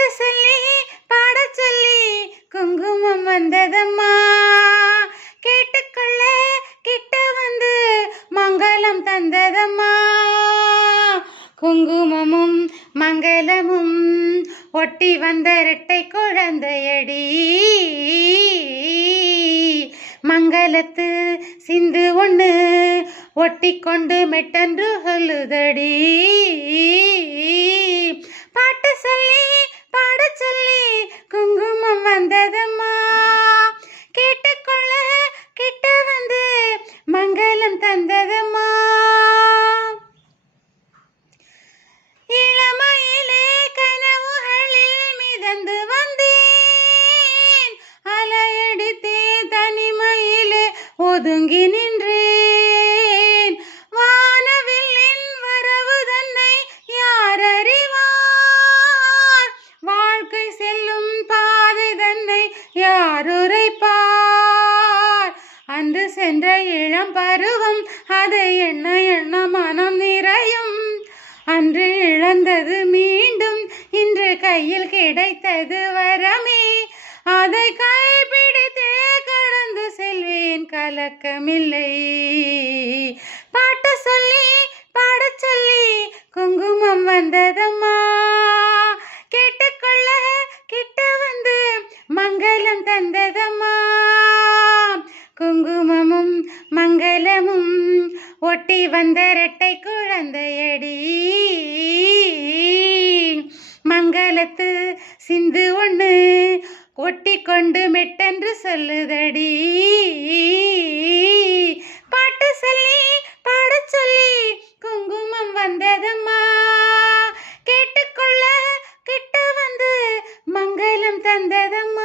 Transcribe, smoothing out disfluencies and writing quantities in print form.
பாட்டு சொல்லி பாட சொல்லி குங்குமம் வந்ததம்மா. கேட்டுக்கொள்ள கிட்ட வந்து மங்களம் தந்ததம்மா. குங்குமமும் மங்களமும் ஒட்டி வந்த இரட்டை குழந்தையடி. மங்களத்து சிந்து ஒண்ணு ஒட்டி கொண்டு மெட்டன்று சொல்லுதடி. பாட்டு சொல்லி பாட சொல்லி குங்குமம் வந்ததம்மா. கேட்டுக்கொள்ள கிட்ட வந்து மங்களம் தந்ததம்மா. இளமையிலே கனவுகளில் மிதந்து வந்தேன். அலையடித்தே தனிமையிலே ஒதுங்கி நின்றேன். வானவில்லின் வரவு தன்னை யார் அறிவார்? வாழ்க்கை செல்லும் பாதை தன்னை யார் உரைப்பார்? அன்று சென்ற இளம் பருவம் அதை எண்ண எண்ண மனம் நிறையும். அன்று இழந்தது மீண்டும் இன்று கையில் கிடைத்தது வரமே. அதை கைப்பிடித்தே கடந்து செல்வேன், கலக்கமில்லை. பாட்டு சொல்லி பாட சொல்லி குங்குமம் வந்ததம்மா. கேட்டுக்கொள்ள கிட்ட வந்து மங்களம் தந்ததம்மா. குங்குமமும் மங்களமும் ஒட்டி வந்த இரட்டை குழந்தையடி. மங்களத்து சிந்து ஒண்ணு ஒட்டி கொண்டு மெட்டென்று சொல்லுதடி. பாட்டு சொல்லி பாட சொல்லி குங்குமம் வந்ததம்மா. கேட்டுக்கொள்ள கிட்ட வந்து மங்களம் தந்ததம்மா.